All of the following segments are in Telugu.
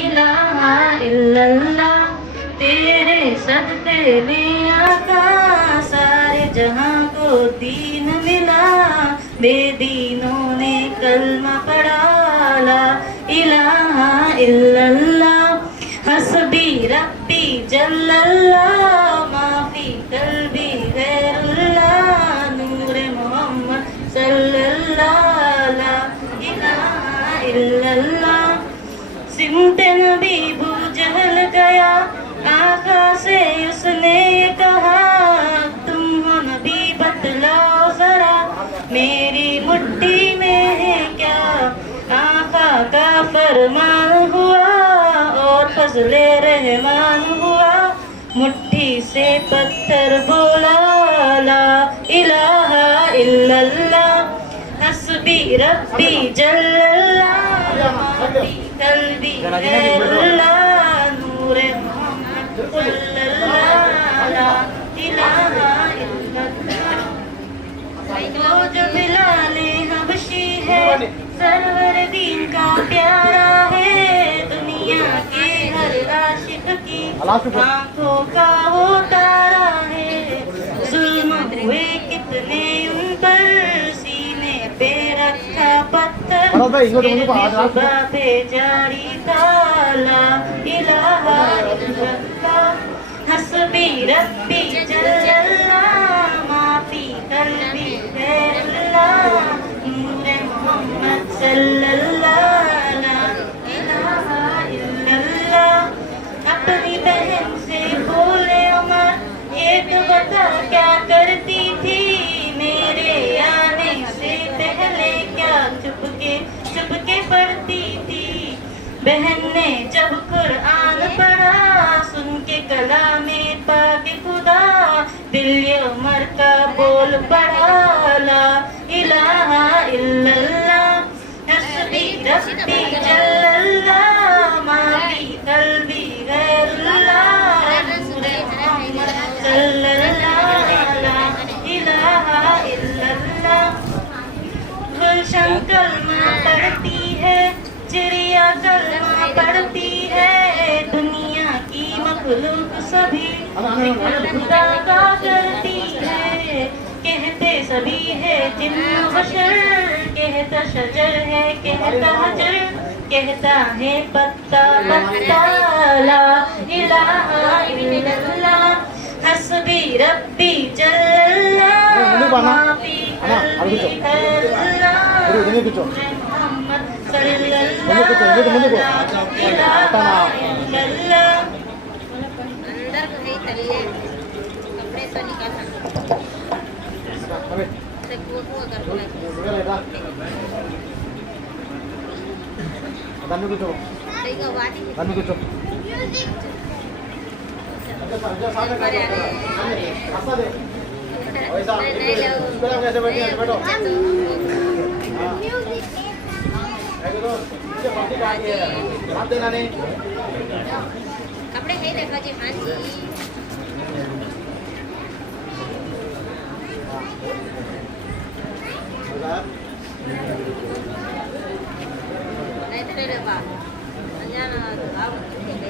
इलाहा इल्लल्लाह तेरे सदके में आका सारे जहां को दीन मिला बेदीनों ने कलमा पढ़ा ला इलाहा इल्लल्लाह हस्बी रब्बी जल्लल्लाह माफी कल्बी गैरुल्लाह नूर मोहम्मद सल्लल्लाह ला इलाहा इल्लल्लाह सिमत नबी बू जहल गया आका से उसने कहा तुम हो नबी बतलाओ जरा मेरी मुट्ठी में है क्या आका का फरमान हुआ और फजले रहमान हुआ मुट्ठी से पत्थर बोला ला इलाहा इल्लल्लाह हस्बी रब्बी जल्लल्लाह कल्बी गैरुल्लाह नूर मोहम्मद सल्लल्लाह ला इलाहा इल्लल्लाह वो जो बिलाले हबशी है सरवर दीन का प्यारा है दुनिया के हर आशिक की आंखों का वो तारा है जुल्म हुए कितने उन पर सीने पे रखा पत्थर पे जारी ताला इलाहा इल्लल्लाह हस्बी रब्बी जल्लल्लाह माफी कल्बी गैरुल्लाह नूर मोहम्मद सल्लल्लाह ला इलाहा इल्लल्लाह अपनी बहन से बोले अमर एक बता क्या करती थी मेरे आने से पहले क्या चुपके पढ़ती थी बहन ने जब कुरान पढ़ा सुन के कलामे पाक खुदा दिल ये उमर का बोल पढ़ा ला इलाहा इल्लल्लाह हस्बी रब्बी जल्लल्लाह माफी कल्बी गैरुल्लाह नूर मोहम्मद सल्लल्लाह ला इलाहा इल्लल्लाह गुलशन कलमा पढ़ती है चिड़िया कलमा पढ़ती है दुनिया की मखलूक सभी खुदा का करती है कहते सभी है जिन्न बशर कहता शजर है कहता हजर कहता है पत्ता पत्ता ला इलाहा इल्लल्लाह हस्बी रब्बी जल्लल्लाह माफी कल्बी गैरुल्लाह मोहम्मद सल्लल्लाहु इलाहा इल्लल्लाह अंदर कहीं तलिए कपड़े से निकाल कपड़े है देखा जी हाँ जी नहीं तो ले बा अंजाना आप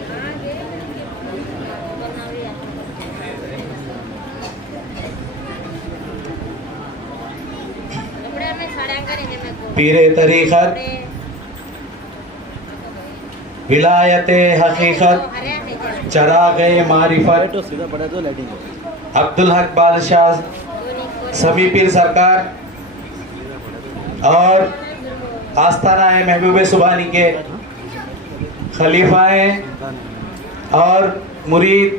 कहाँ गए कपड़े में साड़ियाँ करेंगे मेरे को पीरे तरीक़त विलायत हकीकत चराग़े मारिफत अब्दुल हक बादशाह समी पीर सरकार और आस्थाना है महबूब सुबानी के खलीफा हैं और मुरीद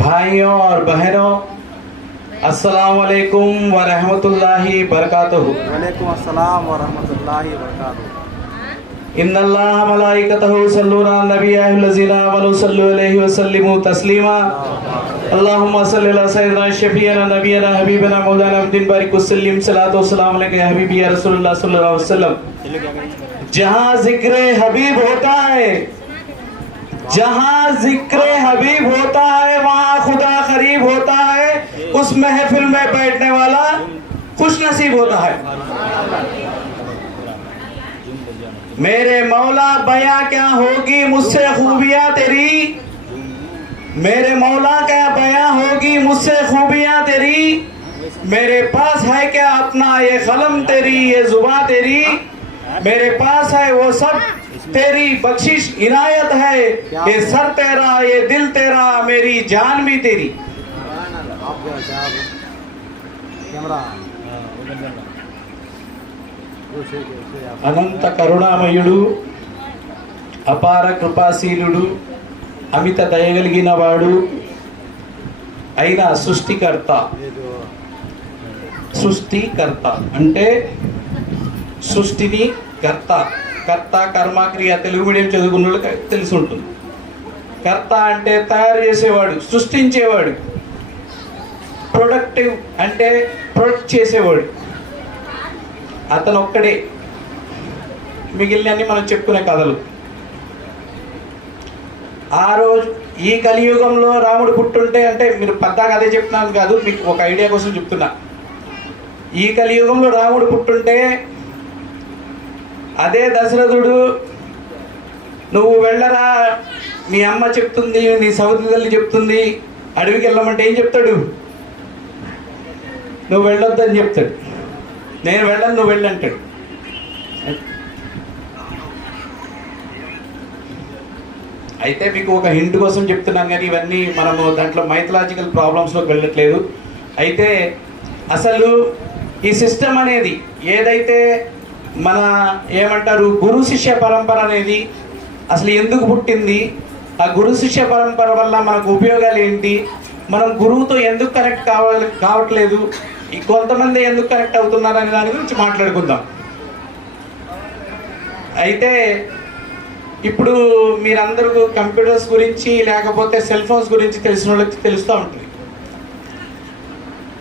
भाइयों और बहनों, अस्सलाम वालेकुम व रहमतुल्लाहि बरकातुहू। वालेकुम अस्सलाम व रहमतुल्लाहि व बरकातुहू। इन्नल्लाह मलाइकतहु यसल्लूना अला नबिय्यिहिल्लज़ीना आमनु सल्लु अलैहि व सल्लिमू तस्लीमा। अल्लाहुम्मा सल्लि अला सय्यिदिना शफीअना नबियना हबीबना मौलाना मुहम्मदिन बारिक वसल्लिम सलातो वस्सलाम अलैका या हबीबी या रसूलुल्लाह सल्लल्लाहु अलैहि वसल्लम। जहां जिक्र हबीब होता है, जहां जिक्र हबीब होता है वहां खुदा करीब होता है। उस महफिल में बैठने वाला खुश नसीब होता है। मेरे मौला बयां क्या होगी मुझसे खूबियां तेरी, मेरे मौला क्या बयां होगी मुझसे खूबियां तेरी। मेरे पास है क्या अपना ये कलम तेरी, ये जुबां तेरी। मेरे पास है वो सब तेरी बख्शिश इनायत है। ये सर तेरा, ये दिल तेरा, मेरी जान भी तेरी। అనంత కరుణామయుడు, అపార కృపాశీలుడు, అమిత దయగలిగిన వాడు అయిన సృష్టికర్త. సృష్టికర్త అంటే సృష్టిని కర్త, కర్త కర్మ క్రియ తెలుగు మీడియం చదువుకున్న వాళ్ళకి తెలిసి ఉంటుంది. కర్త అంటే తయారు చేసేవాడు, సృష్టించేవాడు. ప్రొడక్టివ్ అంటే ప్రొడక్ట్ చేసేవాడు. అతను ఒక్కడే, మిగిలినన్ని మనం చెప్పుకునే కథలు. ఆ రోజు ఈ కలియుగంలో రాముడు పుట్టుంటే, అంటే మీరు పద్దాక అదే చెప్తున్నాను కాదు, మీకు ఒక ఐడియా కోసం చెప్తున్నా. ఈ కలియుగంలో రాముడు పుట్టుంటే అదే దశరథుడు నువ్వు వెళ్ళరా, మీ అమ్మ చెప్తుంది, నీ సౌతి తల్లి చెప్తుంది, అడవికి వెళ్ళమంటే ఏం చెప్తాడు? నువ్వు వెళ్ళొద్దని చెప్తాడు. నేను వెళ్ళను, నువ్వు వెళ్ళంటాడు. అయితే మీకు ఒక హింట్ కోసం చెప్తున్నాను, కానీ ఇవన్నీ మనము దాంట్లో మైథలాజికల్ ప్రాబ్లమ్స్లోకి వెళ్ళట్లేదు. అయితే అసలు ఈ సిస్టమ్ అనేది ఏదైతే మన ఏమంటారు గురు శిష్య పరంపర అనేది అసలు ఎందుకు పుట్టింది, ఆ గురు శిష్య పరంపర వల్ల మనకు ఉపయోగాలు ఏంటి, మనం గురువుతో ఎందుకు కనెక్ట్ కావట్లేదు, కొంతమంది ఎందుకు కనెక్ట్ అవుతున్నారు అనే దాని గురించి మాట్లాడుకుందాం. అయితే ఇప్పుడు మీరందరూ కంప్యూటర్స్ గురించి లేకపోతే సెల్ ఫోన్స్ గురించి తెలిసిన వాళ్ళకి తెలుస్తూ ఉంటుంది.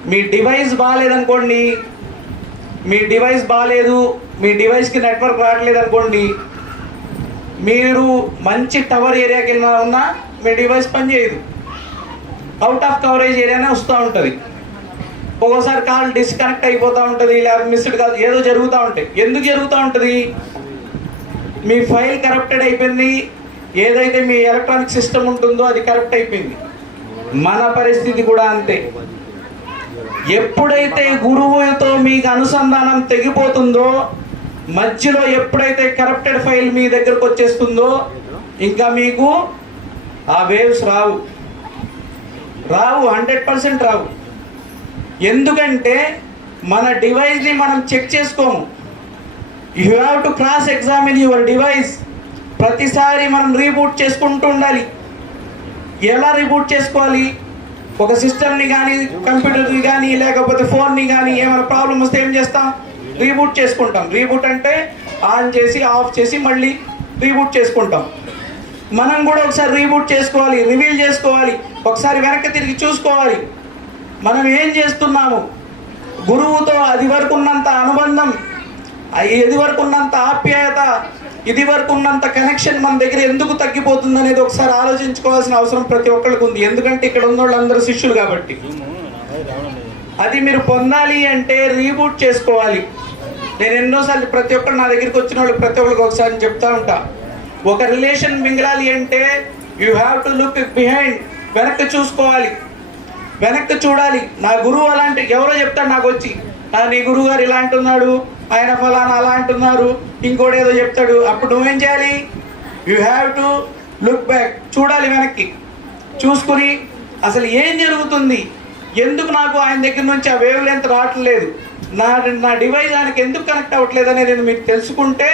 మీ డివైస్ బాగాలేదనుకోండి, మీ డివైస్ బాగాలేదు, మీ డివైస్కి నెట్వర్క్ రావట్లేదు అనుకోండి, మీరు మంచి టవర్ ఏరియాకి వెళ్ళినా ఉన్నా మీ డివైస్ పనిచేయదు, అవుట్ ఆఫ్ కవరేజ్ ఏరియానే వస్తూ ఉంటుంది. ఒక్కోసారి కాల్ డిస్కనెక్ట్ అయిపోతూ ఉంటుంది, లేకపోతే మిస్డ్ కాదు, ఏదో జరుగుతూ ఉంటాయి. ఎందుకు జరుగుతూ ఉంటుంది? మీ ఫైల్ కరప్టెడ్ అయిపోయింది, ఏదైతే మీ ఎలక్ట్రానిక్ సిస్టమ్ ఉంటుందో అది కరప్ట్ అయిపోయింది. మన పరిస్థితి కూడా అంతే. ఎప్పుడైతే గురువుతో మీకు అనుసంధానం తెగిపోతుందో, మధ్యలో ఎప్పుడైతే కరప్టెడ్ ఫైల్ మీ దగ్గరకు వచ్చేస్తుందో, ఇంకా మీకు ఆ వేవ్స్ రావు 100% రావు. ఎందుకంటే మన డివైస్ని మనం చెక్ చేసుకోము. You have to cross examine your device. ప్రతిసారి మనం రీబూట్ చేసుకుంటూ ఉండాలి. ఎలా రీబూట్ చేసుకోవాలి? ఒక సిస్టమ్ని కానీ, కంప్యూటర్ని కానీ, లేకపోతే ఫోన్ని కానీ ఏమైనా ప్రాబ్లం వస్తే ఏం చేస్తాం? రీబూట్ చేసుకుంటాం. రీబూట్ అంటే ఆన్ చేసి ఆఫ్ చేసి మళ్ళీ రీబూట్ చేసుకుంటాం. మనం కూడా ఒకసారి రీబూట్ చేసుకోవాలి, రివీల్ చేసుకోవాలి, ఒకసారి వెనక్కి తిరిగి చూసుకోవాలి మనం ఏం చేస్తున్నాము. గురువుతో అది వరకు ఉన్నంత అనుబంధం, ఇది వరకు ఉన్నంత ఆప్యాయత, ఇది వరకు ఉన్నంత కనెక్షన్ మన దగ్గర ఎందుకు తగ్గిపోతుంది అనేది ఒకసారి ఆలోచించుకోవాల్సిన అవసరం ప్రతి ఒక్కరికి ఉంది. ఎందుకంటే ఇక్కడ ఉన్న వాళ్ళందరూ శిష్యులు కాబట్టి. అది మీరు పొందాలి అంటే రీబూట్ చేసుకోవాలి. నేను ఎన్నోసార్లు ప్రతి ఒక్కరు నా దగ్గరికి వచ్చిన వాళ్ళు ప్రతి ఒక్కరికి ఒకసారి చెప్తా ఉంటా, ఒక రిలేషన్ మింగలాలి అంటే you have to look behind. వెనక్కి చూసుకోవాలి, వెనక్కి చూడాలి. నా గురువు అలాంటి ఎవరో చెప్తాడు నాకు వచ్చి, నీ గురువు గారు ఇలా అంటున్నాడు, ఆయన ఫలానా అలా అంటున్నారు, ఇంకోటి ఏదో చెప్తాడు. అప్పుడు నువ్వేం చేయాలి? You have to look back. చూడాలి, వెనక్కి చూసుకుని అసలు ఏం జరుగుతుంది, ఎందుకు నాకు ఆయన దగ్గర నుంచి ఆ వేవ్ లెంత్ రావట్లేదు, నా డివైస్ ఆయనకి ఎందుకు కనెక్ట్ అవ్వట్లేదు అనేది నేను మీకు తెలుసుకుంటే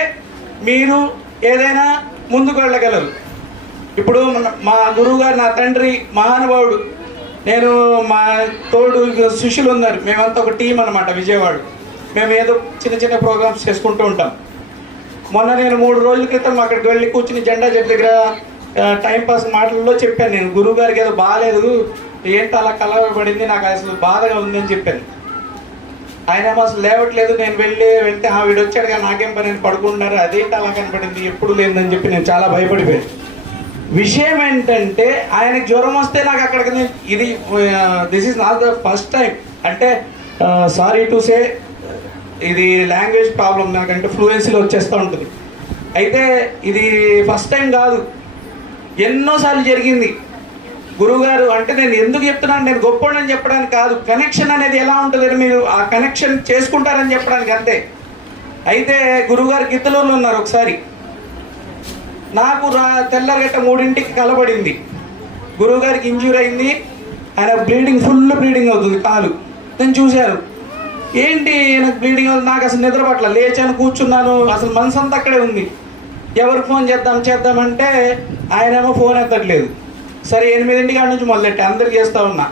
మీరు ఏదైనా ముందుకు వెళ్ళగలరు. ఇప్పుడు మా గురువు గారు, నా తండ్రి మహానుభావుడు, నేను మా తోడు శిష్యులు ఉన్నారు, మేమంతా ఒక టీం అనమాట విజయవాడ. మేము ఏదో చిన్న చిన్న ప్రోగ్రామ్స్ చేసుకుంటూ ఉంటాం. మొన్న నేను 3 రోజుల క్రితం అక్కడికి వెళ్ళి కూర్చుని జెండా చెట్టు దగ్గర టైంపాస్ మాటల్లో చెప్పాను, నేను గురువు గారికి ఏదో బాగాలేదు, ఏంటి అలా కలవబడింది, నాకు అసలు బాధగా ఉందని చెప్పాను. ఆయన ఏమో అసలు లేవట్లేదు. నేను వెళ్తే వీడు వచ్చాడు కానీ నాకేం పని, నేను పడుకుంటున్నారు, అదేంటి అలా కనపడింది, ఎప్పుడు లేదని చెప్పి నేను చాలా భయపడిపోయాను. విషయం ఏంటంటే ఆయనకి జ్వరం వస్తే నాకు అక్కడికి ఇది this is not the first time, అంటే సారీ టు సే ఇది లాంగ్వేజ్ ప్రాబ్లం, నాకంటే ఫ్లూయెన్సీలో వచ్చేస్తూ ఉంటుంది. అయితే ఇది ఫస్ట్ టైం కాదు, ఎన్నోసార్లు జరిగింది. గురువుగారు అంటే నేను ఎందుకు చెప్తున్నాను, నేను గొప్పవాడని చెప్పడానికి కాదు, కనెక్షన్ అనేది ఎలా ఉంటుందని మీరు ఆ కనెక్షన్ చేసుకుంటారని చెప్పడానికి అంతే. అయితే గురువుగారు గిద్దలూరులో ఉన్నారు. ఒకసారి నాకు తెల్లరగట్ట 3ంటికి కలబడింది. గురువుగారికి ఇంజ్యూర్ అయింది, ఆయన ఫుల్ బ్లీడింగ్ అవుతుంది కాలు. నేను చూశాను, ఏంటి నాకు బ్లీడింగ్ అవుతుంది, నాకు అసలు నిద్ర పట్ల, లేచాను, కూర్చున్నాను, అసలు మనసు అంతా అక్కడే ఉంది. ఎవరికి ఫోన్ చేద్దామంటే ఆయనేమో ఫోన్ ఎత్తట్లేదు. సరే 8ంటి కాడ నుంచి మొదలెట్టి అందరికి చేస్తూ ఉన్నా.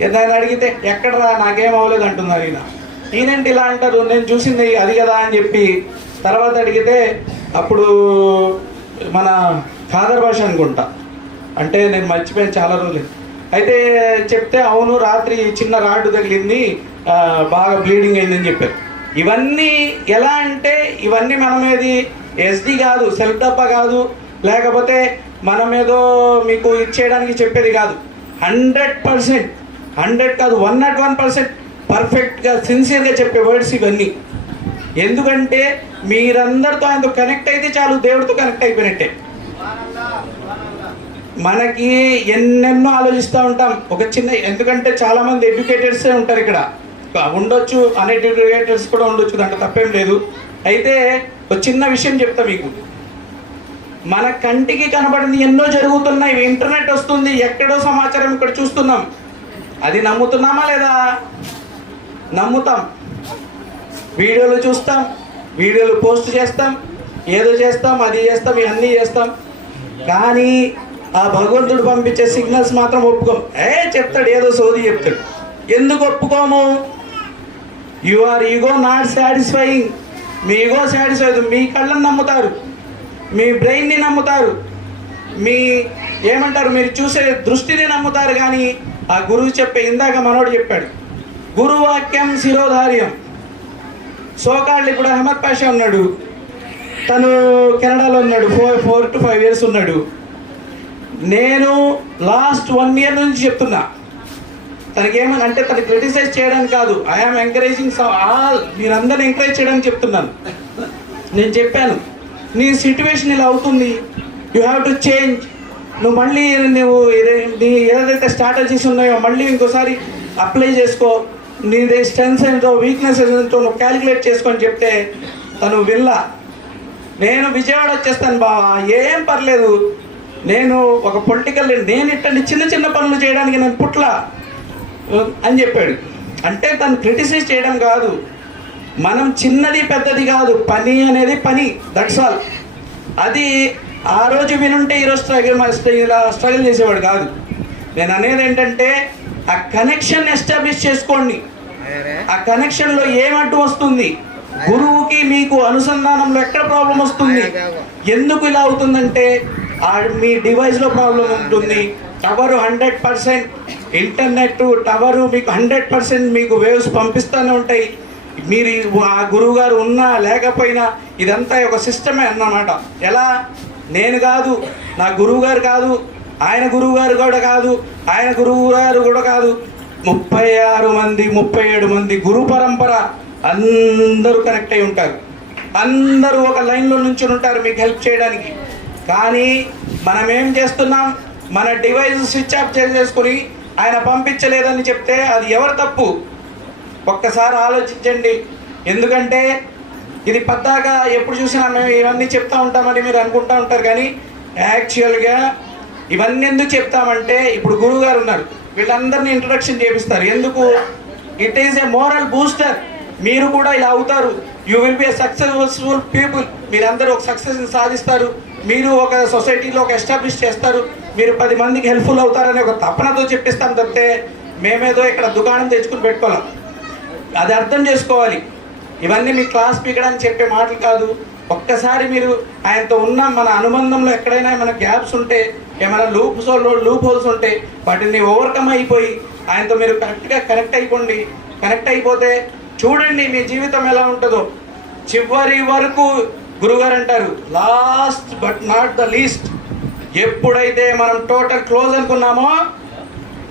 నేను అడిగితే ఎక్కడరా, నాకేం అవ్వలేదు అంటున్నారు. ఈయనంటే ఇలా అంటారు, నేను చూసింది అది కదా అని చెప్పి తర్వాత అడిగితే అప్పుడు మన ఖాదర్ భాష అనుకుంటా, అంటే నేను మర్చిపోయాను చాలా రోజులు. అయితే చెప్తే అవును రాత్రి చిన్న రాడ్డు తగిలింది, బాగా బ్లీడింగ్ అయిందని చెప్పారు. ఇవన్నీ ఎలా అంటే ఇవన్నీ మనమేది ఎస్డి కాదు, సెల్ఫ్ డబ్బా కాదు, లేకపోతే మనం ఏదో మీకు ఇచ్చేయడానికి చెప్పేది కాదు. 100%, 100 కాదు 101% పర్ఫెక్ట్గా సిన్సియర్గా చెప్పే వర్డ్స్ ఇవన్నీ. ఎందుకంటే మీరందరితో ఆయనతో కనెక్ట్ అయితే చాలు, దేవుడితో కనెక్ట్ అయిపోయినట్టే. మనకి ఎన్నెన్నో ఆలోచిస్తూ ఉంటాం ఒక చిన్న, ఎందుకంటే చాలామంది ఎడ్యుకేటెడ్సే ఉంటారు ఇక్కడ, ఉండొచ్చు అన్ఎడ్యుకేటెడ్స్ కూడా ఉండొచ్చు, దాంట్లో తప్పేం లేదు. అయితే ఒక చిన్న విషయం చెప్తా మీకు, మన కంటికి కనబడింది ఎన్నో జరుగుతున్నాయి, ఇంటర్నెట్ వస్తుంది, ఎక్కడో సమాచారం ఇక్కడ చూస్తున్నాం, అది నమ్ముతున్నామా లేదా? నమ్ముతాం. వీడియోలు చూస్తాం, వీడియోలు పోస్ట్ చేస్తాం, ఏదో చేస్తాం, అది చేస్తాం, ఇవన్నీ చేస్తాం. కానీ ఆ భగవంతుడు పంపించే సిగ్నల్స్ మాత్రం ఒప్పుకోం. చెప్తాడు, ఏదో సోది చెప్తాడు. ఎందుకు ఒప్పుకోము? Your ego not satisfying. మీ ఈగో సాటిస్ఫై, మీ కళ్ళని నమ్ముతారు, మీ బ్రెయిన్ని నమ్ముతారు, మీ ఏమంటారు మీరు చూసే దృష్టిని నమ్ముతారు. కానీ ఆ గురువు చెప్పే, ఇందాక మనోడు చెప్పాడు, గురువాక్యం శిరోధార్యం. సోకాళ్ళు ఇప్పుడు అహ్మద్ పాషా ఉన్నాడు, తను కెనడాలో ఉన్నాడు, 4 to 5 years ఉన్నాడు. నేను లాస్ట్ 1 year నుంచి చెప్తున్నా, తనకేమని అంటే తను క్రిటిసైజ్ చేయడానికి కాదు, ఐఆమ్ ఎంకరేజింగ్ ఆల్, మీరందరిని ఎంకరేజ్ చేయడానికి చెప్తున్నాను. నేను చెప్పాను, నీ సిట్యువేషన్ ఇలా అవుతుంది, యూ హ్యావ్ టు చేంజ్. నువ్వు మళ్ళీ నీ ఏదైతే స్ట్రాటజీస్ ఉన్నాయో మళ్ళీ ఇంకోసారి అప్లై చేసుకో, నీది స్ట్రెంగ్స్ ఏంటో వీక్నెసెస్ ఏంటో నువ్వు క్యాలిక్యులేట్ చేసుకొని చెప్తే తను విల్లా. నేను విజయవాడ వచ్చేస్తాను బావా, ఏం పర్లేదు, నేను ఒక పొలిటికల్, నేను ఇట్టండి చిన్న చిన్న పనులు చేయడానికి నేను పుట్ల అని చెప్పాడు. అంటే తను క్రిటిసైజ్ చేయడం కాదు, మనం చిన్నది పెద్దది కాదు, పని అనేది పని, దట్స్ ఆల్. అది ఆ రోజు వినుంటే ఈరోజు ఇలా స్ట్రగుల్ చేసేవాడు కాదు. నేను అనేది ఏంటంటే ఆ కనెక్షన్ ఎస్టాబ్లిష్ చేసుకోండి. ఆ కనెక్షన్లో ఏమంటూ వస్తుంది, గురువుకి మీకు అనుసంధానంలో ఎక్కడ ప్రాబ్లం వస్తుంది, ఎందుకు ఇలా అవుతుందంటే మీ డివైస్లో ప్రాబ్లం ఉంటుంది. టవరు 100%, ఇంటర్నెట్ టవరు మీకు 100% మీకు వేవ్స్ పంపిస్తూనే ఉంటాయి. మీరు ఆ గురువు గారు ఉన్నా లేకపోయినా ఇదంతా ఒక సిస్టమే అన్నమాట. ఎలా? నేను కాదు, నా గురువు గారు కాదు, ఆయన గురువు గారు కూడా కాదు, ఆయన గురువు గారు కూడా కాదు, 36 మంది 37 మంది గురు పరంపర అందరూ కనెక్ట్ అయి ఉంటారు. అందరూ ఒక లైన్లో నుంచుని ఉంటారు మీకు హెల్ప్ చేయడానికి. కానీ మనం ఏం చేస్తున్నాం, మన డివైస్ స్విచ్ ఆఫ్ చేసేసుకుని ఆయన పంపించలేదని చెప్తే అది ఎవరు తప్పు? ఒక్కసారి ఆలోచించండి. ఎందుకంటే ఇది పద్దాగా ఎప్పుడు చూసినా మేము ఇవన్నీ చెప్తా ఉంటామని మీరు అనుకుంటూ ఉంటారు. కానీ యాక్చువల్గా ఇవన్నీ ఎందుకు చెప్తామంటే, ఇప్పుడు గురువు గారు ఉన్నారు, వీళ్ళందరినీ ఇంట్రొడక్షన్ చేపిస్తారు. ఎందుకు? It is a moral booster. మీరు కూడా ఇలా అవుతారు. You will be a successful people. మీరందరూ ఒక సక్సెస్ని సాధిస్తారు. మీరు ఒక సొసైటీలో ఒక ఎస్టాబ్లిష్ చేస్తారు. మీరు 10 మందికి హెల్ప్ఫుల్ అవుతారని ఒక తపనతో చెప్పిస్తాం తప్పితే మేమేదో ఇక్కడ దుకాణం తెచ్చుకుని పెట్టుకోవాలి. అది అర్థం చేసుకోవాలి. ఇవన్నీ మీ క్లాస్ పీకడానికి చెప్పే మాటలు కాదు. ఒక్కసారి మీరు ఆయనతో ఉన్న మన అనుబంధంలో ఎక్కడైనా మన గ్యాప్స్ ఉంటే, ఏమైనా లూప్ హోల్స్ ఉంటే వాటిని ఓవర్కమ్ అయిపోయి ఆయనతో మీరు కరెక్ట్గా కనెక్ట్ అయిపోండి. కనెక్ట్ అయిపోతే చూడండి మీ జీవితం ఎలా ఉంటుందో. చివరి వరకు గురుగారు అంటారు, last but not the least. ఎప్పుడైతే మనం టోటల్ క్లోజ్ అనుకున్నామో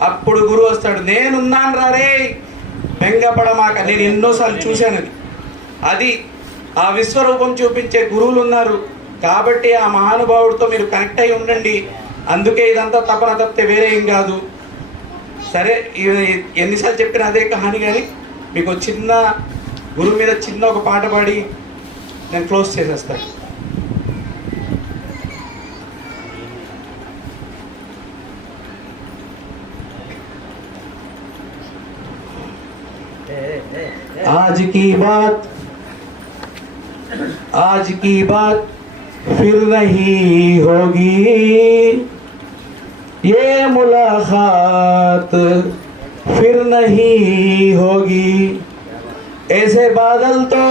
అప్పుడు గురువు వస్తాడు. నేనున్నాను రారే, బెంగపడమాక. నేను ఎన్నోసార్లు చూశాను అది. ఆ విశ్వరూపం చూపించే గురువులు ఉన్నారు కాబట్టి ఆ మహానుభావుడితో మీరు కనెక్ట్ అయి ఉండండి. అందుకే ఇదంతా తపన తప్పితే వేరే ఏం కాదు. సరే, ఎన్నిసార్లు చెప్పిన అదే కహాని. కానీ మీకు చిన్న గురువు మీద చిన్న ఒక పాట పాడి నేను క్లోజ్ చేసేస్తాను. आज की बात फिर नहीं होगी, ये मुलाकात फिर नहीं होगी. ऐसे बादल तो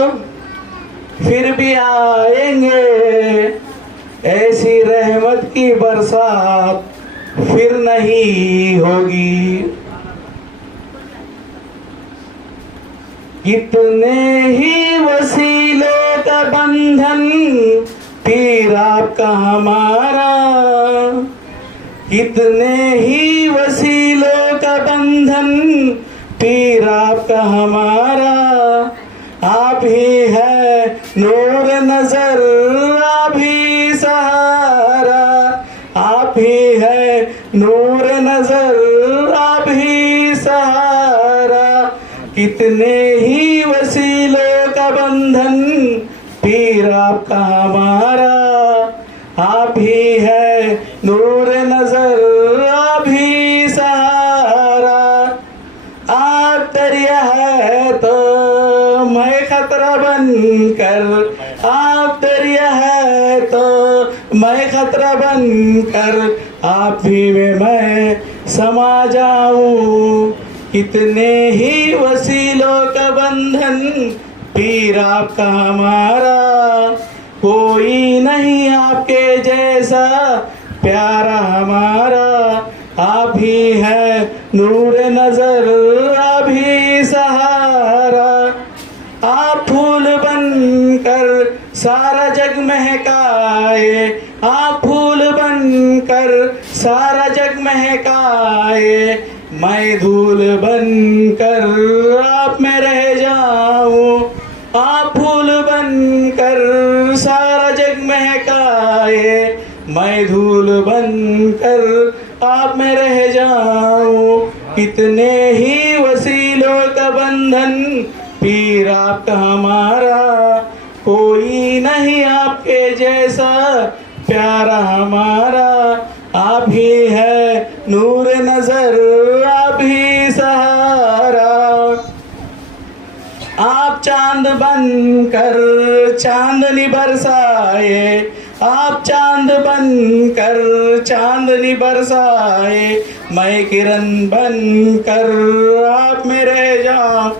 फिर भी आएंगे, ऐसी रहमत की बरसात फिर नहीं होगी. कितने ही वसीलों का बंधन पीर आपका हमारा, कितने ही वसीलों का बंधन पीर आपका हमारा. आप ही है नूर नजर, आप ही सहारा. आप ही है नूर नजर, आप ही सहारा. कितने ही वसीलों का बंधन पीर आपका हमारा. आप ही है नूर नजर, आप ही सहारा. आप दरिया है तो मैं खतरा बनकर, आप दरिया है तो मैं खतरा बनकर, आप ही में मैं समा जाऊं. कितने ही वसीलों का बंधन पीर आपका हमारा. कोई नहीं आपके जैसा प्यारा हमारा. आप ही है नूर नजर, आप ही सहारा. आप फूल बनकर सारा जग महकाए, आप फूल बनकर सारा जग महकाए. मैं धूल बनकर आप में रह जाऊं. आप फूल बनकर सारा जग महकाए. मैं धूल बनकर आप में रह जाऊं. कितने ही वसीलों का बंधन पीर आपका हमारा. कोई नहीं आपके जैसा प्यारा हमारा. आप ही है नूर नजर, आप ही सहारा. आप चांद बनकर चांदनी बरसाए, आप चांद बनकर चांदनी बरसाए. मैं किरण बनकर आप में रह जाऊं.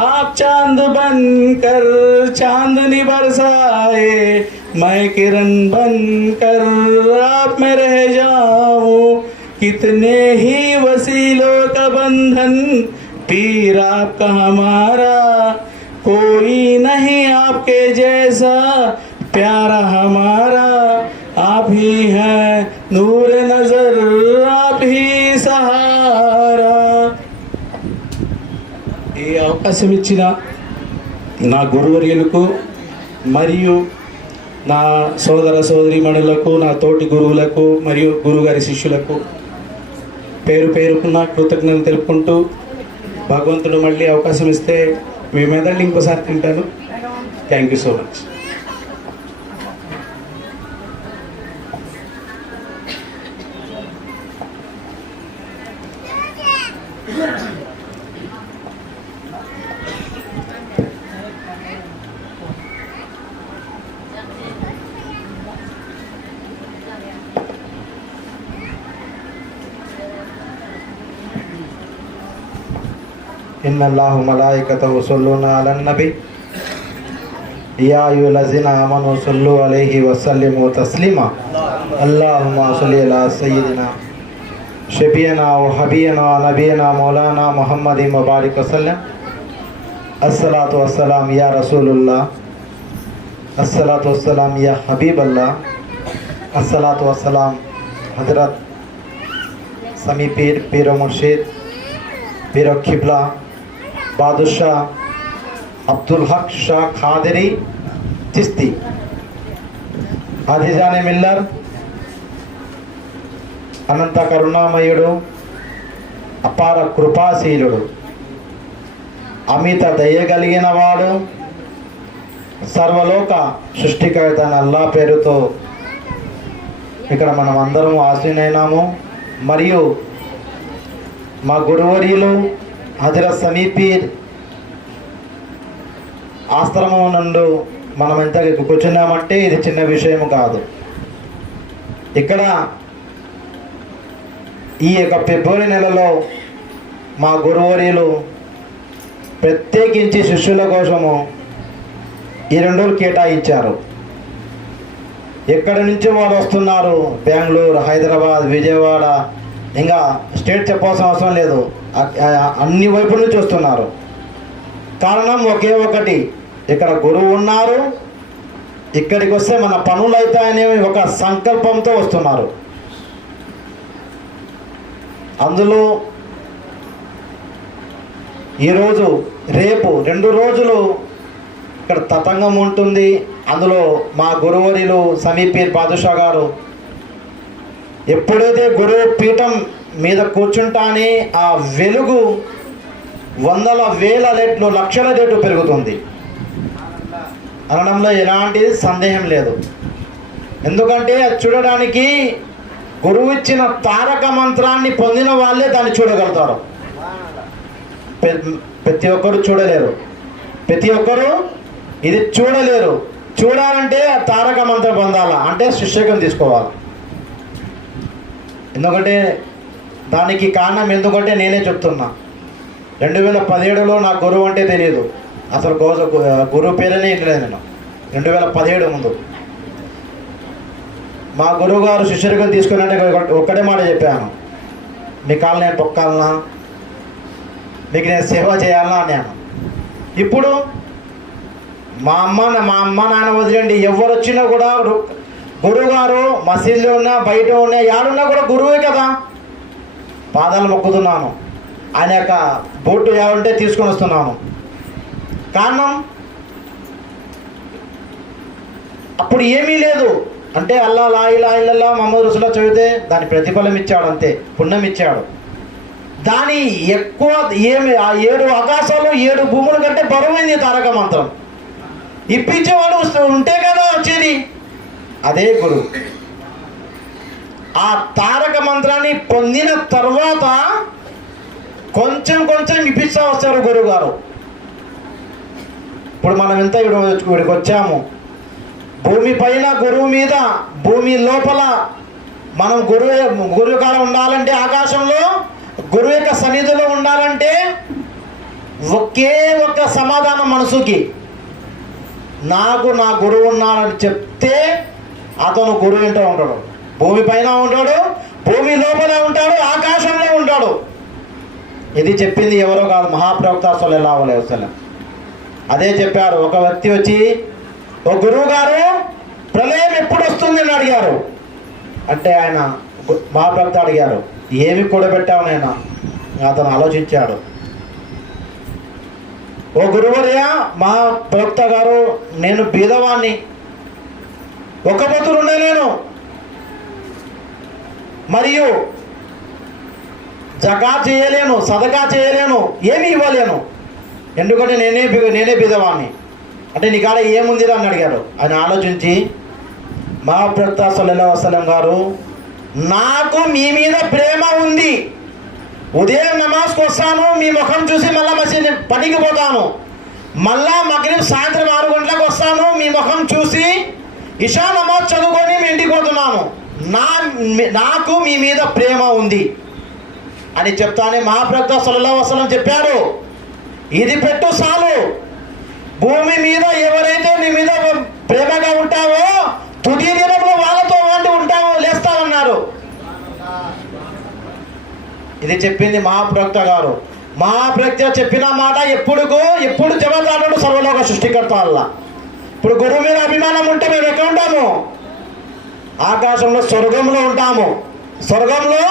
आप चांद बनकर चांदनी बरसाए. मैं किरण बनकर आप में रह जाऊं. कितने ही वसीलों का बंधन पीर आपका हमारा. कोई नहीं आपके जैसा प्यारा हमारा. आप ही है नूर नजर, आप ही सहारा. ఈ అవకాశం ఇచ్చిన నా గురువర్యులకు మరియు నా సోదర సోదరీమణులకు, నా తోటి గురువులకు మరియు గురుగారి శిష్యులకు పేరు పేరుకున్న కృతజ్ఞతలు తెలుపుకుంటూ, భగవంతుడు మళ్ళీ అవకాశం ఇస్తే మీ మెదళ్ళు ఇంకోసారి తింటాను. Thank you so much. ఇన్నల్లాహు మలాయికతహు యసల్లూన అలన్ నబీ యా అయ్యుహల్లజీన ఆమనూ సల్లు అలైహి వసల్లిము తస్లీమా అల్లాహుమ్మా సల్లి అలా సయ్యిదినా షఫీనా వ హబీనా నబీనా మౌలానా ముహమ్మదిన్ ముబారిక్ వసల్లం. అస్సలాతు వస్సలాం యా రసూలుల్లాహ్, అస్సలాతు వస్సలాం యా హబీబల్లాహ్, అస్సలాతు వస్సలాం హజరత్ సమీ పీర్ పీర్ ముర్షిద్ పీర్ ఖిబ్లా బాదుషా అబ్దుల్ హక్ షా ఖాదిరి చిస్తి ఆదిజానే మిల్లర్ అనంత కరుణామయుడు, అపార కృపాశీలుడు, అమిత దయగలిగిన వాడు, సర్వలోక సృష్టికర్త అల్లా పేరుతో ఇక్కడ మనం అందరం ఆశీనైనాము. మరియు మా గురువర్యులు హజరత్ సమీ పీర్ ఆశ్రమం నుండి మనం ఎంత కూర్చున్నామంటే ఇది చిన్న విషయం కాదు. ఇక్కడ ఈ యొక్క ఫిబ్రవరి నెలలో మా గురువర్యులు ప్రత్యేకించి శిష్యుల కోసము ఈ 2 రోజులు కేటాయించారు. ఎక్కడి నుంచి వారు వస్తున్నారు, బెంగళూరు, హైదరాబాద్, విజయవాడ, ఇంకా స్టేట్ చెప్పాల్సిన అవసరం లేదు, అన్ని వైపుల నుంచి వస్తున్నారు. కారణం ఒకే ఒకటి, ఇక్కడ గురువు ఉన్నారు, ఇక్కడికి వస్తే మన పనులు అవుతాయనే ఒక సంకల్పంతో వస్తున్నారు. అందులో ఈరోజు రేపు 2 రోజులు ఇక్కడ తతంగం ఉంటుంది. అందులో మా గురువర్యులు సమీ పీర్ బాదుషా గారు ఎప్పుడైతే గురువు పీఠం మీద కూర్చుంటానే ఆ వెలుగు వందల వేల రెట్లు లక్షల రెట్లు పెరుగుతుంది అనడంలో ఎలాంటి సందేహం లేదు. ఎందుకంటే అది చూడడానికి గురువు ఇచ్చిన తారక మంత్రాన్ని పొందిన వాళ్ళే దాన్ని చూడగలుగుతారు. ప్రతి ఒక్కరు చూడలేరు, ప్రతి ఒక్కరు ఇది చూడలేరు. చూడాలంటే తారక మంత్రం పొందాలా అంటే శిష్యకం తీసుకోవాలి. ఎందుకంటే దానికి కారణం ఎందుకంటే నేనే చెప్తున్నా. 2017లో నా గురువు అంటే తెలియదు, అసలు గురువు పేరునే ఇంటలేదు నేను 2017 ముందు. మా గురువు గారు శిష్యరికం తీసుకున్నట్టే ఒక్కడే మాట చెప్పాను, మీ కాళ్ళు నేను తొక్కాలనా, మీకు నేను సేవ చేయాలనా అన్నాను. ఇప్పుడు మా అమ్మ నాన్న వదిలేండి, ఎవరు వచ్చినా కూడా గురువు గారు మసీదులో ఉన్నా బయట ఉన్నా యాడున్నా కూడా గురువే కదా, పాదాలు మొక్కుతున్నాను. ఆయన యొక్క బూటు ఏమంటే తీసుకొని వస్తున్నాను. కారణం అప్పుడు ఏమీ లేదు అంటే అల్లా లా ఇలాహ ఇల్లల్లాహ్ ముహమ్మద్ రసూలుల్లాహ్ చదివితే దాని ప్రతిఫలం ఇచ్చాడు, అంతే, పుణ్యం ఇచ్చాడు. దాని ఎక్కువ ఏమి ఆ 7 ఆకాశాలు 7 భూముల కంటే బరువైంది తారక మంత్రం. ఇప్పించేవాడు ఉంటే కదా వచ్చేది, అదే గురువు. ఆ తారక మంత్రాన్ని పొందిన తర్వాత కొంచెం ఇప్పిస్తా వస్తారు గురువు గారు. ఇప్పుడు మనం ఎంత ఇక్కడికి వచ్చాము, భూమి పైన గురువు మీద, భూమి లోపల మనం గురువు కాడ ఉండాలంటే, ఆకాశంలో గురువు యొక్క సన్నిధిలో ఉండాలంటే ఒకే ఒక సమాధానం మనసుకి, నాకు నా గురువు ఉన్నాడని చెప్తే అతను గురువు ఇంటూ ఉంటాడు. భూమి పైన ఉంటాడు, భూమి లోపల ఉంటాడు, ఆకాశంలో ఉంటాడు. ఇది చెప్పింది ఎవరో కాదు, మహాప్రవక్త సల్లల్లాహు అలైహి వసల్లం. అదే చెప్పారు. ఒక వ్యక్తి వచ్చి, ఓ గురువు గారు ప్రళయం ఎప్పుడు వస్తుంది అని అడిగారు. అంటే ఆయన మహాప్రవక్త అడిగారు, ఏమి కూడబెట్టావు నాయనా? అతను ఆలోచించాడు. ఓ గురువర్య, మా ప్రవక్త గారు, నేను బీదవాణ్ణి, ఒక పొద్దులు ఉండలేను, మరియు జకా చేయలేను, సదకా చేయలేను, ఏమీ ఇవ్వలేను, ఎందుకంటే నేనే బీదవాణ్ణి. అంటే నీ కాడ ఏముందిరా అని అడిగారు. ఆయన ఆలోచించి, మా ప్రవక్త సల్లల్లాహు అలైహి వసల్లం గారు, నాకు మీ మీద ప్రేమ ఉంది, ఉదయం నమాజ్కి వస్తాను, మీ ముఖం చూసి మళ్ళీ మసీదు పనికి పోతాను, మళ్ళా మగ్రిబ్ సాయంత్రం 6 గంటలకు వస్తాను, మీ ముఖం చూసి ఇషా నమాజ్ చదువుకొని మీ ఇంటికి పోతున్నాను, నాకు మీ మీద ప్రేమ ఉంది అని చెప్తానే మహాప్రవక్త సల్లల్లాహు అలైహి వసల్లం చెప్పారు, ఇది పెట్టు చాలు. భూమి మీద ఎవరైతే నీ మీద ప్రేమగా ఉంటావో తుది దినంలో వాళ్ళతో వంటి ఉంటావో లేస్తామన్నారు. ఇది చెప్పింది మహాప్రవక్త గారు. మహాప్రవక్త చెప్పిన మాట ఎప్పుడు జవాబాడు సర్వలోక సృష్టికర్త వల్ల. ఇప్పుడు గురువు మీద అభిమానం ఉంటే మేము ఎక్కడ ఉంటాము? ఆకాశంలో స్వర్గంలో ఉంటాము. స్వర్గంలో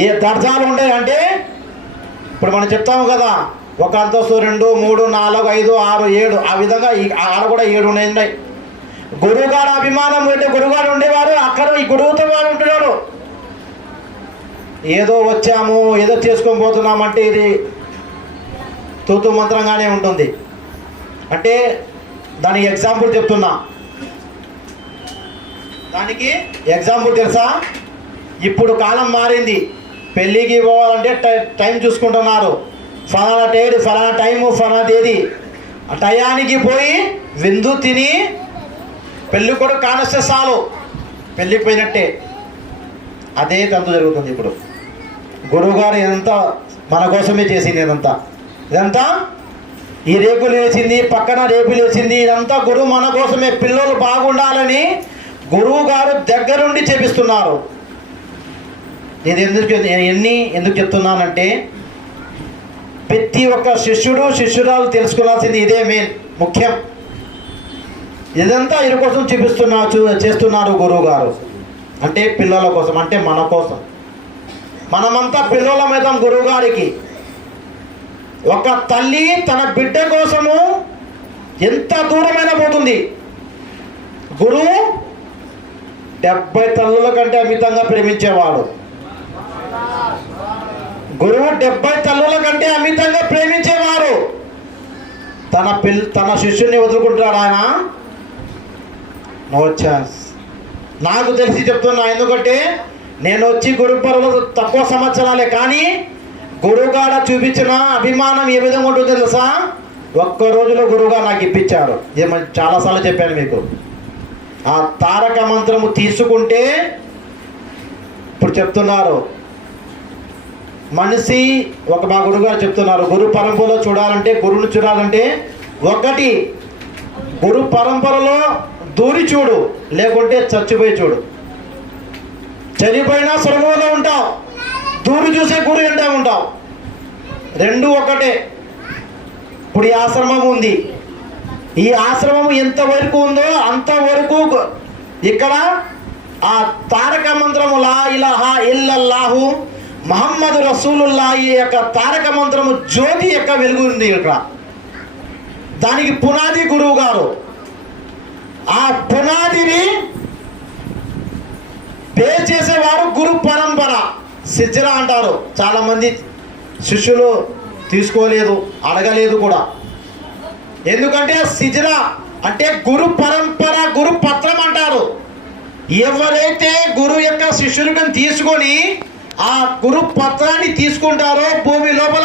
ఏ దర్జాలు ఉంటాయి అంటే ఇప్పుడు మనం చెప్తాము కదా, ఒక అంతస్తు 2, 3, 4, 5, 6, 7 ఆ విధంగా ఆడ కూడా 7 ఉన్నాయి. గురువుగారు అభిమానం అంటే గురువుగారు ఉండేవారు, అక్కడ ఈ గురువుతో వాడు ఉంటున్నాడు. ఏదో వచ్చాము ఏదో చేసుకొని పోతున్నామంటే ఇది తూతు మంత్రంగానే ఉంటుంది. అంటే దానికి ఎగ్జాంపుల్ చెప్తున్నా. దానికి ఎగ్జాంపుల్ తెలుసా? ఇప్పుడు కాలం మారింది. పెళ్ళికి పోవాలంటే టైం చూసుకుంటున్నారు. ఫలానా డేట్, ఫలానా టైము, ఫలానా తేదీ. ఆ టయానికి పోయి విందు తిని పెళ్ళి కూడా కానొస్తే చాలు, పెళ్ళికి పోయినట్టే. అదే తంతు జరుగుతుంది ఇప్పుడు. గురువుగారు ఇదంతా మన కోసమే చేసింది. ఇదంతా ఈ రేకులు వేసింది, పక్కన రేకులు వేసింది, ఇదంతా గురువు మన కోసమే. పిల్లలు బాగుండాలని గురువు గారు దగ్గరుండి చేపిస్తున్నారు. ఇది ఎందుకు చెప్తున్నానంటే ప్రతి ఒక్క శిష్యురాలు తెలుసుకోవాల్సింది ఇదే మెయిన్ ముఖ్యం. ఇదంతా ఇది కోసం చేస్తున్నారు గురువు గారు. అంటే పిల్లల కోసం, అంటే మన కోసం. మనమంతా పిల్లలమైతాం గురువు గారికి. ఒక తల్లి తన బిడ్డ కోసము ఎంత దూరమైనా పోతుంది. గురువు 70 తల్లుల కంటే అమితంగా ప్రేమించేవాడు. గురువు 70 తల్లుల కంటే అమితంగా ప్రేమించేవారు. తన శిష్యుని వదులుకుంటాడు ఆయన? No chance. నాకు తెలిసి చెప్తున్నా, ఎందుకంటే నేను వచ్చి గురుపరలో తక్కువ సంవత్సరాలే, కానీ గురువుగాడ చూపించిన అభిమానం ఏ విధంగా ఉంటుందో తెలుసా? ఒక్క రోజులో గురువుగా నాకు ఇప్పించారు. ఏమని చాలాసార్లు చెప్పాను మీకు. ఆ తారక మంత్రము తీసుకుంటే ఇప్పుడు చెప్తున్నారు మనిషి మా గురువుగారు చెప్తున్నారు, గురు పరంపరలో గురువుని చూడాలంటే ఒకటి గురు పరంపరలో దూరి చూడు, లేకుంటే చచ్చిపోయి చూడు. చనిపోయినా స్వర్గంలో ఉంటావు, దూరి చూసే గురు ఎంటే ఉంటావు. రెండు ఒకటే. ఇప్పుడు ఈ ఆశ్రమం ఉంది. ఈ ఆశ్రమం ఎంతవరకు ఉందో అంతవరకు ఇక్కడ ఆ తారక మంత్రము లా ఇలాహా ఇల్లల్లాహు మహమ్మదు రసూలుల్లాహి యొక్క తారక మంత్రము జ్యోతి యొక్క వెలుగు ఉంది ఇక్కడ. దానికి పునాది గురువు గారు. ఆ పునాదిని పే చేసేవారు గురు పరంపర. సిజ్రా అంటారు. చాలామంది శిష్యులు తీసుకోలేదు, అడగలేదు కూడా. ఎందుకంటే సిజ్రా అంటే గురు పరంపర, గురు పత్రం అంటారు. ఎవరైతే గురువు యొక్క శిష్యులను తీసుకొని ఆ గురు పత్రాన్ని తీసుకుంటారో భూమి లోపల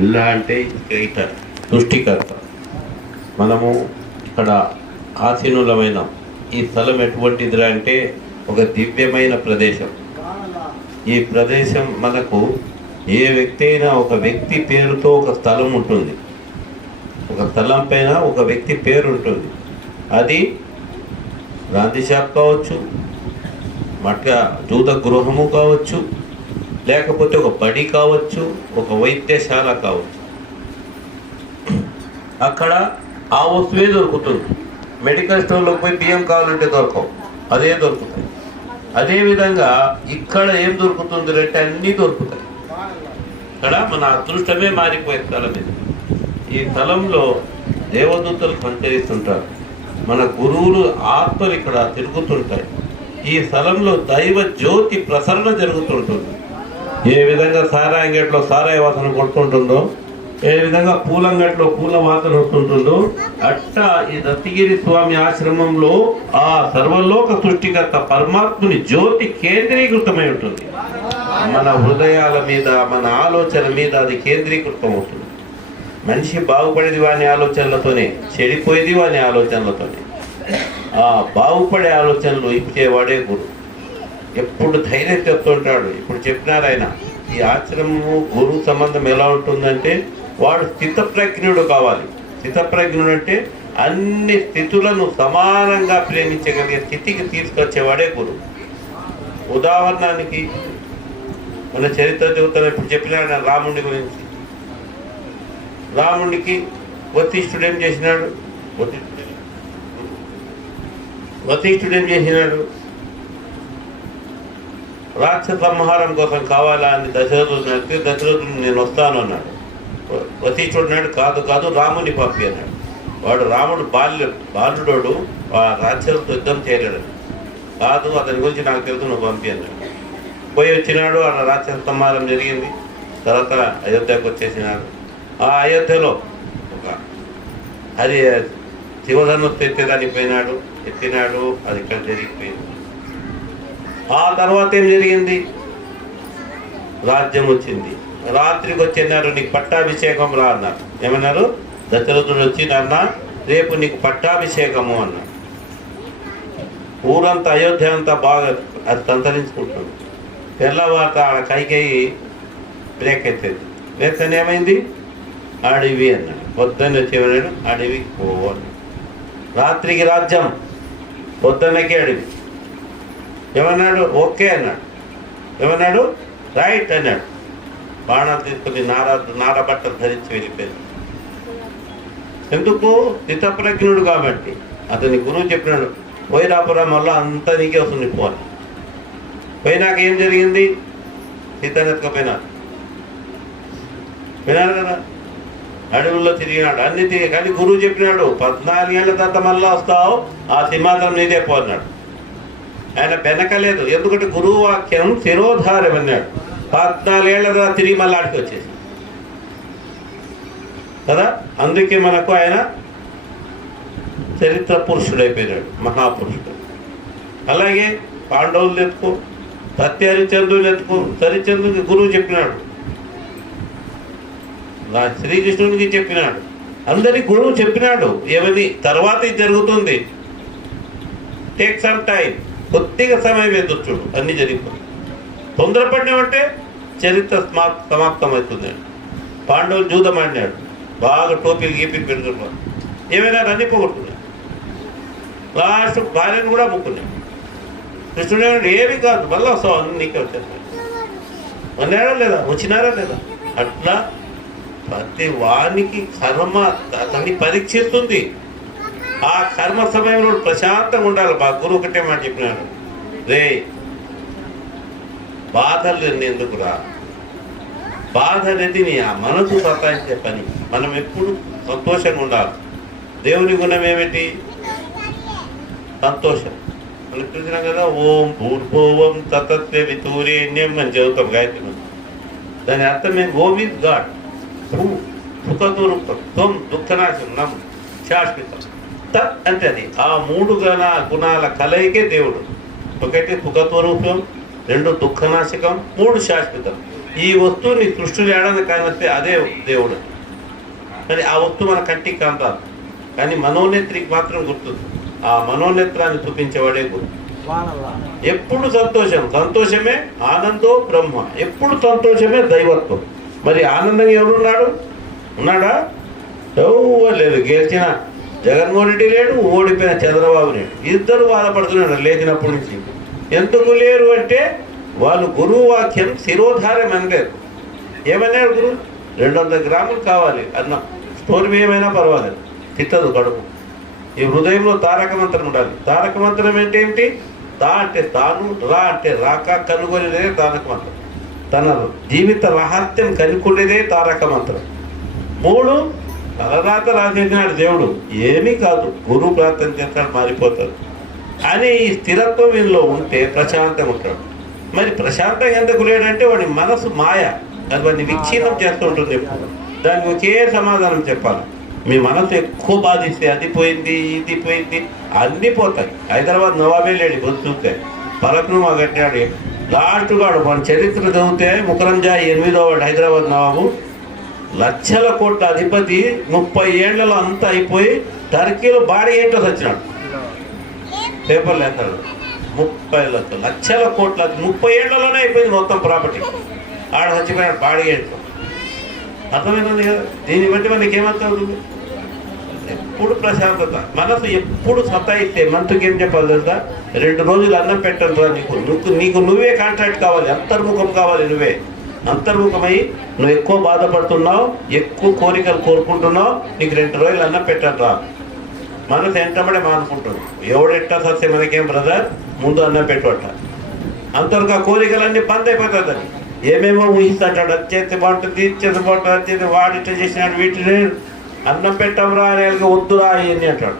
అల్లా అంటే సృష్టికర్త. మనము ఇక్కడ ఆసీనులమైన ఈ స్థలం ఎటువంటిదిరా అంటే ఒక దివ్యమైన ప్రదేశం. ఈ ప్రదేశం మనకు ఏ వ్యక్తి అయినా ఒక వ్యక్తి పేరుతో ఒక స్థలం ఉంటుంది. ఒక స్థలం పైన ఒక వ్యక్తి పేరు ఉంటుంది. అది గాంధీ షాప్ కావచ్చు, జూత గృహము కావచ్చు, లేకపోతే ఒక బడి కావచ్చు, ఒక వైద్యశాల కావచ్చు. అక్కడ ఆ వస్తువే దొరుకుతుంది. మెడికల్ స్టోర్లోకి పోయి బియ్యం కావాలంటే దొరకవు, అదే దొరుకుతాయి. అదేవిధంగా ఇక్కడ ఏం దొరుకుతుంది అంటే అన్నీ దొరుకుతాయి. ఇక్కడ మన అదృష్టమే మారిపోయే స్థలం ఇది. ఈ స్థలంలో దేవదూతలు సంచరిస్తుంటారు, మన గురువులు ఆత్మలు ఇక్కడ తిరుగుతుంటాయి. ఈ స్థలంలో దైవ జ్యోతి ప్రసరణ జరుగుతుంటుంది. ఏ విధంగా సారాయంగట్లో సారాయి వాసన కొడుతుంటుందో, ఏ విధంగా పూలంగట్లో పూల వాసన వస్తుంటుందో, అట్టా ఈ దత్తగిరి స్వామి ఆశ్రమంలో ఆ సర్వలోక సృష్టికర్త పరమాత్ముని జ్యోతి కేంద్రీకృతమై ఉంటుంది. మన హృదయాల మీద, మన ఆలోచన మీద అది కేంద్రీకృతం అవుతుంది. మనిషి బాగుపడేది వాని ఆలోచనలతోనే, చెడిపోయేది వాని ఆలోచనలతోనే. ఆ బాగుపడే ఆలోచనలు ఇచ్చేవాడే గురు. ఎప్పుడు ధైర్యం చెప్తుంటాడు. ఇప్పుడు చెప్పినారు ఆయన, ఈ ఆశ్రమము గురువు సంబంధం ఎలా ఉంటుందంటే వాడు స్థితప్రజ్ఞుడు కావాలి. స్థితప్రజ్ఞుడు అంటే అన్ని స్థితులను సమానంగా ప్రేమించగలిగే స్థితికి తీసుకొచ్చేవాడే గురువు. ఉదాహరణకి మన చరిత్ర చదువుతాను, ఇప్పుడు చెప్పినాడు రాముడి గురించి. రాముడికి వశిష్ఠుడు ఏం చేసినాడు? వశిష్ఠుడు ఏం చేసినాడు? రాక్షస సంహారం కోసం కావాలా అని దశరథుడు అడిగితే దశరథుడు నేను వస్తాను అన్నాడు. వశిష్ఠుడు అన్నాడు కాదు కాదు రాముని పంపి అన్నాడు. వాడు రాముడు బాలుడోడు, ఆ రాక్షసులతో యుద్ధం చేయలేడు. కాదు అతని గురించి నాకు తెలుసు, నువ్వు పంపి అన్నాడు. పోయి వచ్చినాడు, ఆ రాక్షస సంహారం జరిగింది. తర్వాత అయోధ్యకు వచ్చేసినాడు. ఆ అయోధ్యలో ఒక అది శివధనుస్సు ఎత్తేదానికి పోయినాడు, ఎత్తినాడు, అది ఇక్కడ జరిగిపోయింది. ఆ తర్వాత ఏం జరిగింది? రాజ్యం వచ్చింది. రాత్రికి వచ్చినారు, నీకు పట్టాభిషేకం రా అన్నారు. ఏమన్నారు? దశరథుడు వచ్చి నాన్న రేపు నీకు పట్టాభిషేకము అన్నాడు. ఊరంతా అయోధ్య అంతా బాగా అది సంతరించుకుంటుంది. తెల్లవారుత ఆడ కైకేయి బ్రేక్ ఎత్తేది. లేకపోతే ఏమైంది? అడవి అన్నాడు. పొద్దున్న వచ్చేవాడు అడవికి పోవు అన్నాడు. రాత్రికి రాజ్యం, పొద్దున్నకి అడవి. ఏమన్నాడు? ఓకే అన్నాడు. ఏమన్నాడు? రైట్ అన్నాడు. బాణాలు తీసుకుని నారబట్టలు ధరించి వెళ్ళిపోయాడు. ఎందుకు? స్థితప్రజ్ఞుడు కాబట్టి. అతని గురువు చెప్పినాడు వైరాపురం వల్ల అంతా నీకే వస్తుంది పోవాలి. పోయినాక ఏం జరిగింది? సీతను ఎత్తుకపోయినాడు. వినారు కదా, అడవుల్లో తిరిగినాడు, అన్ని తిరిగి. కానీ గురువు చెప్పినాడు 14 ఏళ్ళ తర్వాత మళ్ళీ వస్తావు, ఆ సింహాసనం నీదే పోన్నాడు. ఆయన వెనకలేదు, ఎందుకంటే గురువు వాక్యం శిరోధారం అన్నాడు. 14 ఏళ్ళ తర్వాత తిరిగి మళ్ళీ ఆడికి వచ్చేసి కదా. అందుకే మనకు ఆయన చరిత్ర పురుషుడైపోయినాడు, మహాపురుషుడు. అలాగే పాండవులు ఎత్తుకో, సత్యహరిచంద్రులు ఎత్తుకో. హరిచంద్రుడికి గురువు చెప్పినాడు, శ్రీకృష్ణునికి చెప్పినాడు, అందరికి గురువు చెప్పినాడు. ఏమని? తర్వాత ఇది జరుగుతుంది, టేక్ సమ్ టైం, కొద్దిగా సమయం ఎదుర్చుడు, అన్నీ జరిగిపోతుంది. తొందరపడినామంటే చరిత్ర సమాప్తం అవుతుందండి. పాండవులు జూదం ఆడినాడు, బాగా టోపీలు గీపీలు పెడుతున్నాడు. ఏమైనా అన్నీ పోగొట్టుకున్నాడు. లాస్ట్ భార్యను కూడా ముక్కున్నాడు. కృష్ణుడు ఏమి కాదు, మళ్ళీ వస్తావు, అన్ని నీకే వచ్చేస్తాడు. అన్నాడా లేదా? వచ్చినారా లేదా? అట్లా ప్రతి వానికి కర్మ అతన్ని పరీక్షిస్తుంది. ఆ కర్మ సమయంలో ప్రశాంతంగా ఉండాలి. మా గురువు ఒకటే మాట చెప్పినాడు, రే బాధలు ఎందుకురా, బాధ అనేది నీ ఆ మనసు సతాయించే పని. మనం ఎప్పుడు సంతోషంగా ఉండాలి. దేవుని గుణం ఏమిటి? సంతోషం. మనం చూసినాం కదా, ఓం భూర్భువం తతత్వే వితూరేణ్యం అని చదువుతాం గాయత్రి. దాని అర్థం ఏం? ఓం ఇస్ గాడ్, సుఖదూరూపం, త్వం దుఃఖనాశం, నం శాశ్వతం. తత్ అంటే అది ఆ 3 గుణాల కలయికే దేవుడు. ఒకటి సుఖస్వరూపం, 2 దుఃఖనాశకం, 3 శాశ్వతం. ఈ వస్తువుని సృష్టిలో ఏడాది కానిస్తే అదే దేవుడు. కానీ ఆ వస్తువు మన కంటికి కాంతారు, కానీ మనోనేత్రికి మాత్రం గుర్తుంది. ఆ మనోనేత్రాన్ని చూపించేవాడే గురు. ఎప్పుడు సంతోషం, సంతోషమే ఆనందో బ్రహ్మ. ఎప్పుడు సంతోషమే దైవత్వం. మరి ఆనందంగా ఎవరున్నాడు? ఉన్నాడా? లేదు. గెలిచిన జగన్మోహన్ రెడ్డి లేడు, ఓడిపోయిన చంద్రబాబు లేడు. ఇద్దరు బాధపడుతున్నాడు లేచినప్పటి నుంచి. ఎందుకు లేరు అంటే వాళ్ళు గురువు వాక్యం శిరోధారం అనలేదు. ఏమన్నాడు గురువు? 200 గ్రాములు కావాలి అన్నం, స్టోర్ ఏమైనా పర్వాలేదు, తిట్టదు కడుపు. ఈ హృదయంలో తారక మంత్రం ఉండాలి. తారక మంత్రం ఏంటి? తా అంటే తాను, రా అంటే రాక, కనుగొనేదే తారక మంత్రం. తన జీవిత రహస్యం కనుక్కునేదే తారక మంత్రం. 3 తలరాత రాసేసినాడు దేవుడు. ఏమీ కాదు, గురువు ప్రార్థన చేస్తాడు, మారిపోతాడు అని ఈ స్థిరత్వం వీళ్ళలో ఉంటే ప్రశాంతంగా ఉంటాడు. మరి ప్రశాంతంగా ఎందుకు లేడంటే వాడి మనసు మాయ, అది వాడిని విచ్ఛిన్నం చేస్తూ ఉంటుంది. దానికి ఒకే సమాధానం చెప్పాలి. మీ మనసు ఎక్కువ బాధిస్తే అది పోయింది, ఇది పోయింది, అన్నీ పోతాయి. హైదరాబాద్ నవాబే లేడు బొద్దు చూస్తే, పలక్నుమా కట్టాడు. లాస్ట్ గాడు మన చరిత్ర చదివితే ముకరంజాయి 8వ వాడు హైదరాబాద్ నవాబు, లక్షల కోట్ల అధిపతి, 30 ఏళ్లలో అంతా అయిపోయి టర్కీలో బాడీ ఏంటో వచ్చినాడు. పేపర్లు వేస్తాడు, 30 లక్షల కోట్ల 30 ఏళ్లలోనే అయిపోయింది మొత్తం ప్రాపర్టీ. ఆడ చచ్చిపోయినాడు బాడీ ఏంటో. అర్థమైంది కదా. దీన్ని బట్టి మనకి ఏమవుతుంది, ఎప్పుడు ప్రశాంతత. మనసు ఎప్పుడు సతాయిస్తే మనసుకి ఏం చెప్పాలి తెలుసా, 2 రోజులు అన్నం పెట్టను రా, నీకు నువ్వే కాంట్రాక్ట్ కావాలి, అంతర్ముఖం కావాలి. నువ్వే అంతర్ముఖమై నువ్వు ఎక్కువ బాధపడుతున్నావు, ఎక్కువ కోరికలు కోరుకుంటున్నావు, నీకు 2 రోజులు అన్నం పెట్టను రా. మనసు ఎంటబడే మానుకుంటుంది. ఎవడెట్టా సస్తే మనకేం బ్రదర్, ముందు అన్నం పెట్టుట. అంతవరకు ఆ కోరికలన్నీ బంద్ అయిపోతుంది. ఏమేమో ఊహిస్తాడు, అది చేస్తే బాగుంటుంది, ఇది చేస్తే బాగుంటుంది, అది చేస్తే వాడిట చేసినాడు, వీటిని అన్నం పెట్టంరా అని వద్దురా అని అంటాడు.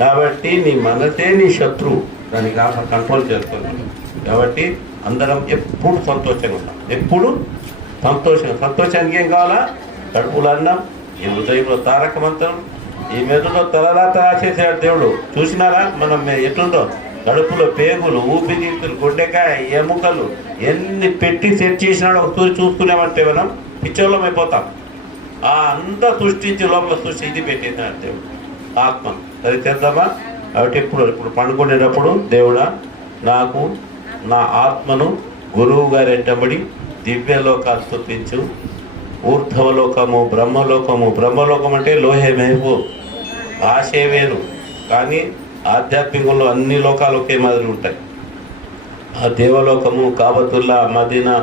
కాబట్టి నీ మనసే నీ శత్రువు, దాన్ని కంట్రోల్ చేస్తున్నాడు. కాబట్టి అందరం ఎప్పుడు సంతోషంగా ఉన్నాం, ఎప్పుడు సంతోషానికి ఏం కావాలా, కడుపులో అన్నం, ఈ హృదయంలో తారక మంత్రం, ఈ మెదడులో తలరాత రాసేసాడు దేవుడు. చూసినారా మనం ఎట్లుందో, కడుపులో పేగులు, ఊపిరితిత్తులు, గుండెకాయ, ఎముకలు ఎన్ని పెట్టి సెట్ చేసినాడో ఒకసారి చూసుకునేమంటే మనం పిచ్చోళ్ళం అయిపోతాం. అంతా సృష్టించి లోపల సృష్టి ఇది పెట్టింది దేవుడు, ఆత్మ. సరి చేద్దామా. కాబట్టి ఇప్పుడు పండుకునేటప్పుడు దేవుడా నాకు నా ఆత్మను గురువు గారి వెంటబడి దివ్యలోకాలు స్తుతించు, ఊర్ధ్వలోకము, బ్రహ్మలోకము. బ్రహ్మలోకం అంటే లోహే మెహబూబ్, భాషే వేరు, కానీ ఆధ్యాత్మికంలో అన్ని లోకాలు ఒకే మాదిరి ఉంటాయి. ఆ దేవలోకము, కాబతుల్లా, మదీనా,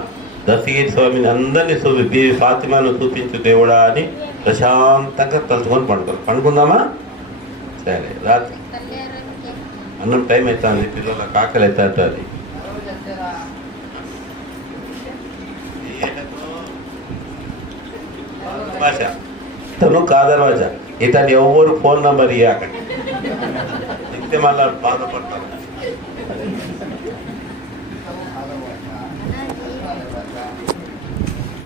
దశగిరి స్వామిని అందరినీ బీవి ఫాతిమాను చూపించు దేవుడా అని ప్రశాంతంగా తలుచుకొని పండుకుందామా. సరే, రాత్రి అన్నం టైం అవుతుంది, పిల్లల కాకలు అవుతుంది. భాష ఇతను కాదర్వాజ, ఇతను ఎవరు ఫోన్ నంబర్ ఇవ్వకండి, ఇస్తే మళ్ళీ బాధపడతారు.